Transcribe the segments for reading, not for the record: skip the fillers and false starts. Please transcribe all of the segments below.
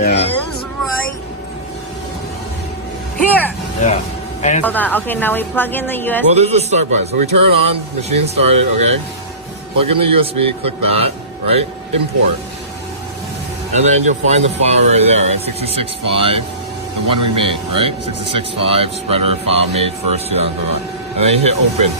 is right here. Yeah. And Hold on. Okay, now we plug in the USB. well, this is the start button. So we turn it on, machine started, okay? Plug in the USB, click that, right? Import. And then you'll find the file right there, right? 66.5, the one we made, right? 66.5 spreader file made first, and then you hit open.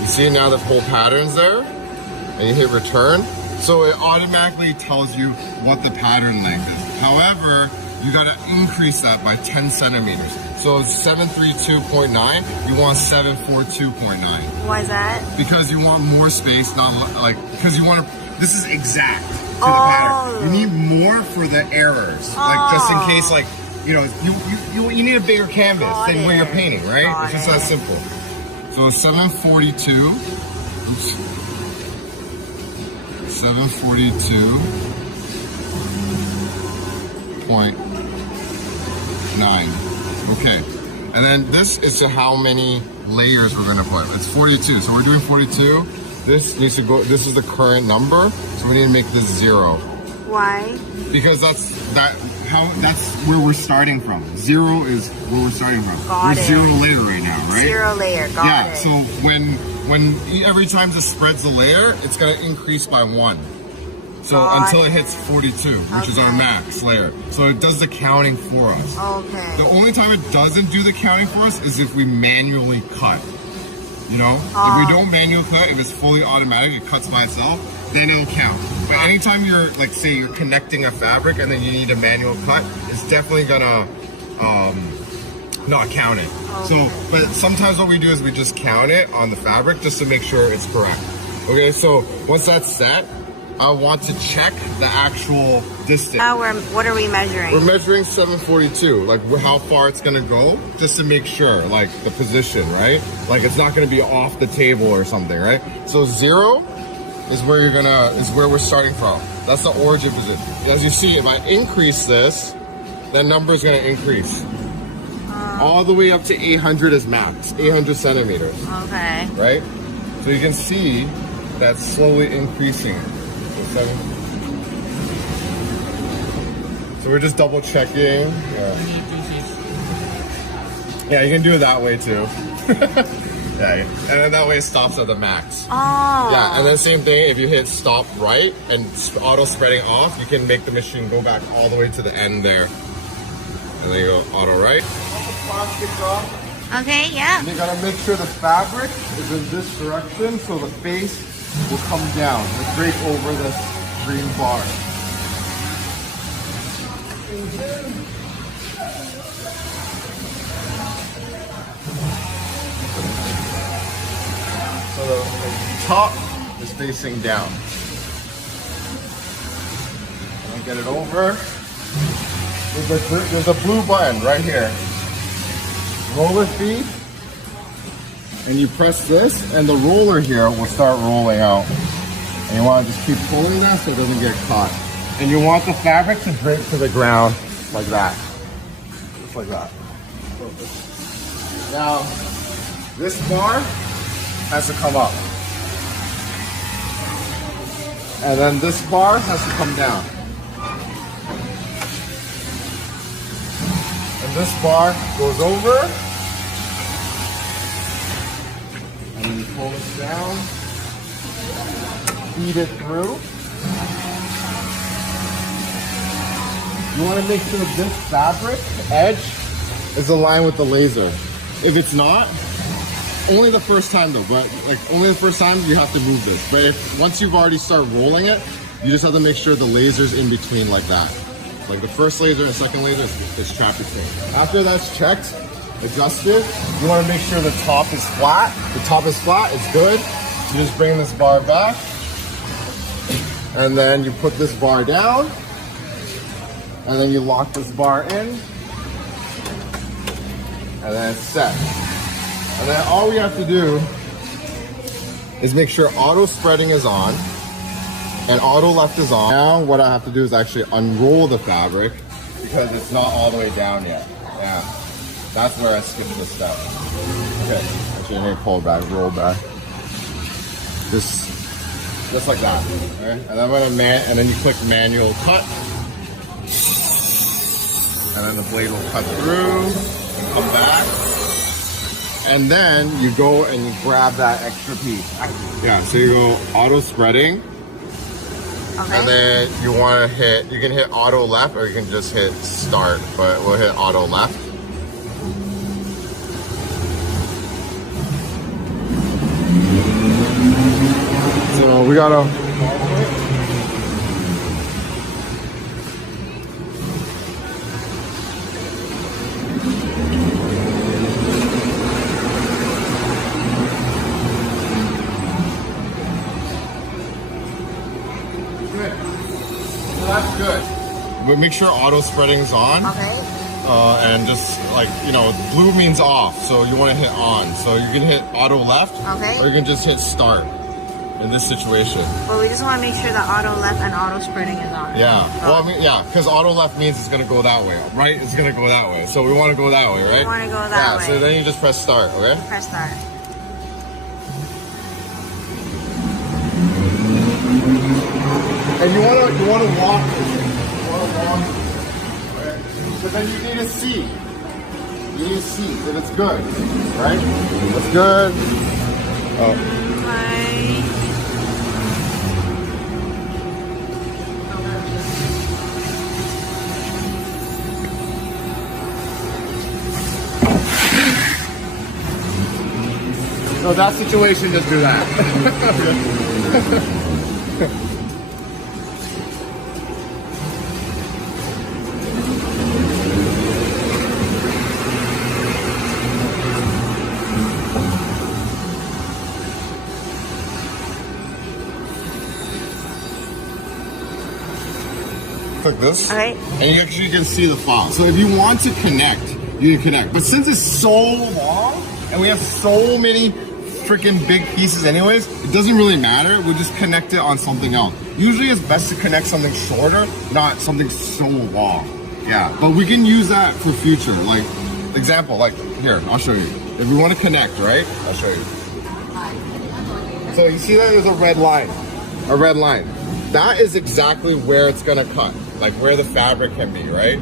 You see now the whole pattern's there, and you hit return. So it automatically tells you what the pattern length is. However, you gotta increase that by 10 centimeters. So 732.9, you want 742.9. Why is that? Because you want more space, not like, because you want to, this is exact to the pattern. You need more for the errors. Like just in case, like, you know, you need a bigger canvas than when you're painting, right? It's just that simple. So 742, oops, 742.9. Okay, and then this is to how many layers we're gonna put. It's 42, so we're doing 42. This needs to go, this is the current number, so we need to make this 0. Why? Because that's where we're starting from. 0 is where we're starting from. We're 0 layer right now, right? 0 layer, got it. Yeah, so when every time this spreads a layer, it's gonna increase by 1. So until it hits 42, which is our max layer. So it does the counting for us. Okay. The only time it doesn't do the counting for us is if we manually cut. You know? If we don't manually cut, if it's fully automatic, it cuts by itself, then it'll count. But anytime you're, like, say you're connecting a fabric and then you need a manual cut, it's definitely gonna not count it. So, but sometimes what we do is we just count it on the fabric just to make sure it's correct. Okay, so once that's set, I want to check the actual distance. What are we measuring? We're measuring 742, like how far it's gonna go, just to make sure, like the position, right? Like it's not gonna be off the table or something, right? So 0 is where we're starting from. That's the origin position. As you see, if I increase this, that number is gonna increase. All the way up to 800 is max, 800 centimeters. Okay. Right? So you can see that's slowly increasing. So we're just double checking. Yeah, you can do it that way too. Yeah, and then that way it stops at the max. Oh. Yeah, and then same thing, if you hit stop right and auto spreading off, you can make the machine go back all the way to the end there. And then you go auto right. Plastic off. Okay, yeah. And you gotta make sure the fabric is in this direction so the face will come down and break over this green bar. So the top is facing down. And get it over. There's a blue button right here. Roller feed. And you press this, and the roller here will start rolling out. And you want to just keep pulling that so it doesn't get caught. And you want the fabric to drape to the ground like that. Just like that. Now, this bar has to come up. And then this bar has to come down. And this bar goes over. And then you pull this down, feed it through. You want to make sure this fabric edge is aligned with the laser. If it's not, only the first time though, but like only the first time you have to move this. But if once you've already started rolling it, you just have to make sure the laser's in between like that. Like the first laser and second laser is trapped between. After that's checked, adjusted, you want to make sure the top is flat. The top is flat, it's good. You just bring this bar back, and then you put this bar down, and then you lock this bar in, and then it's set. And then all we have to do is make sure auto spreading is on, and auto left is on. Now what I have to do is actually unroll the fabric because it's not all the way down yet. Yeah. That's where I skipped this step. Okay, actually I'm gonna pull back, roll back. Just like that, right? And then and then you click manual cut. and then the blade will cut through and come back. And then you go and you grab that extra piece. Yeah, so you go auto spreading. Okay. And then you want to hit, you can hit auto left or you can just hit start, but we'll hit auto left. So we gotta. Good. So that's good. But make sure auto spreading's on. Okay. And just like, you know, blue means off, so you want to hit on. So you can hit auto left, Okay. or you can just hit start in this situation. Well, we just want to make sure the auto left and auto spreading is on. Yeah, well, I mean, yeah, because auto left means it's going to go that way, right? It's going to go that way. So we want to go that way, right? We want to go that way. So then you just press start, okay? Press start. And you want to walk this. You want to walk this. Okay? But then you need to see. You need to see that it's good, right? It's good. Oh. Bye. So that situation, just do that. Click this, Okay. and you actually can see the file. So if you want to connect, you can connect. But since it's so long, and we have so many freaking big pieces anyways, it doesn't really matter. We'll just connect it on something else. Usually it's best to connect something shorter, not something so long. Yeah, but we can use that for future. Like, example, like here, I'll show you. If we want to connect, right? I'll show you. So you see that there's a red line. A red line. That is exactly where it's gonna cut. Like where the fabric can be, right?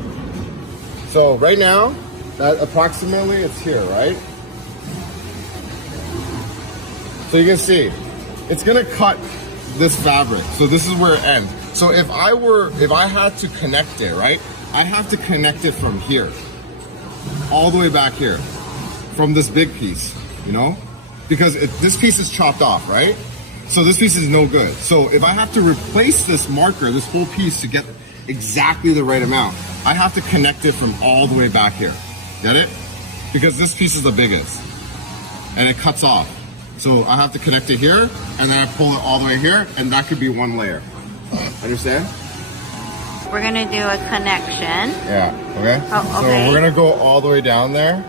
So right now, that approximately it's here, right? So you can see, it's gonna cut this fabric. So this is where it ends. So if I had to connect it, right? I have to connect it from here, all the way back here, from this big piece, you know? Because this piece is chopped off, right? So this piece is no good. So if I have to replace this marker, this whole piece to get exactly the right amount, I have to connect it from all the way back here. Get it? Because this piece is the biggest and it cuts off. So I have to connect it here and then I pull it all the way here and that could be one layer. Understand? We're going to do a connection. Yeah, okay? Oh, okay. So we're gonna go all the way down there.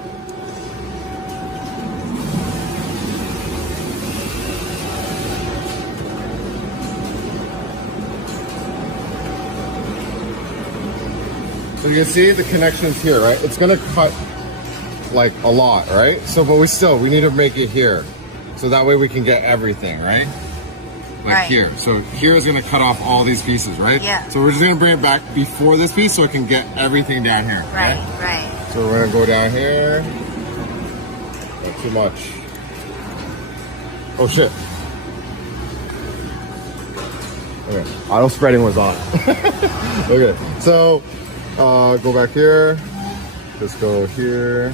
So you can see the connections here, right? It's gonna cut like a lot, right? So, but we need to make it here. So that way we can get everything, right? Like Right. here. So here is gonna cut off all these pieces, right? Yeah. So we're just gonna bring it back before this piece so it can get everything down here. Right, okay? right. So we're gonna go down here. Not too much. Oh shit. Okay, auto spreading was on. Okay, so go back here. Just go here.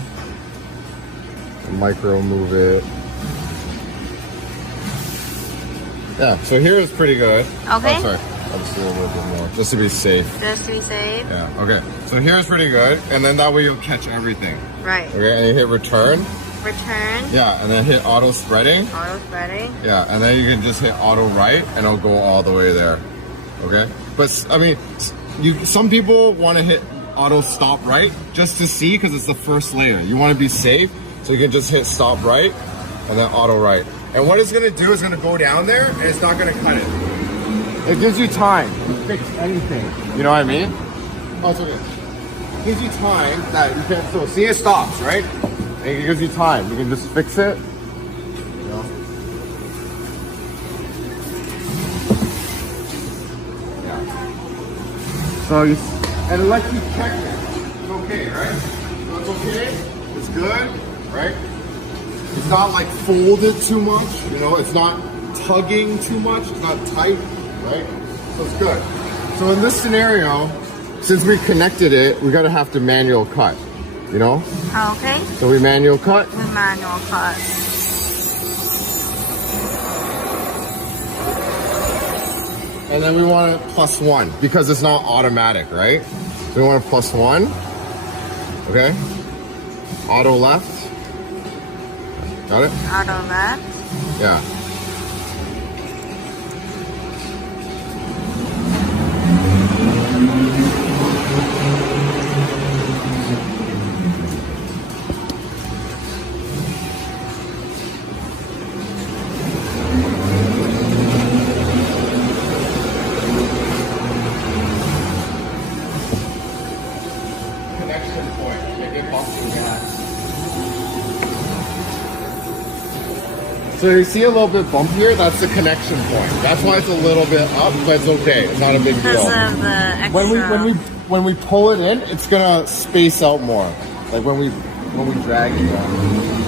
Micro move it. Yeah, so here is pretty good. Okay. Oh, sorry. I'll just do a little bit more, just to be safe. Just to be safe. Yeah, okay. So here is pretty good, and then that way you'll catch everything. Right. Okay, and you hit return. Return. Yeah, and then hit auto spreading. Auto spreading. Yeah, and then you can just hit auto right, and it'll go all the way there. Okay, but I mean, some people want to hit auto stop right just to see because it's the first layer. You want to be safe, so you can just hit stop right, and then auto right. And what it's gonna do is gonna go down there, and it's not gonna cut it. It gives you time to fix anything. You know what I mean? Oh, it's okay. It gives you time that you can. So see, it stops, right? And it gives you time. You can just fix it. You know? Yeah. So you, and it lets you check it. So okay, right? So it's okay, it's good, right? It's not like folded too much, you know, it's not tugging too much, it's not tight, right? So it's good. So in this scenario, since we connected it, we gotta have to manual cut, you know? Okay. So we manual cut. We manual cut. And then we want a +1 because it's not automatic, right? So we want a +1. Okay. Auto left. Got it? Auto left. Yeah. Connection point. Make it bump the gas. So you see a little bit bump here? That's the connection point. That's why it's a little bit up, but it's okay. It's not a big Because deal. of the extra. When we pull it in, it's gonna space out more. Like when we drag it down.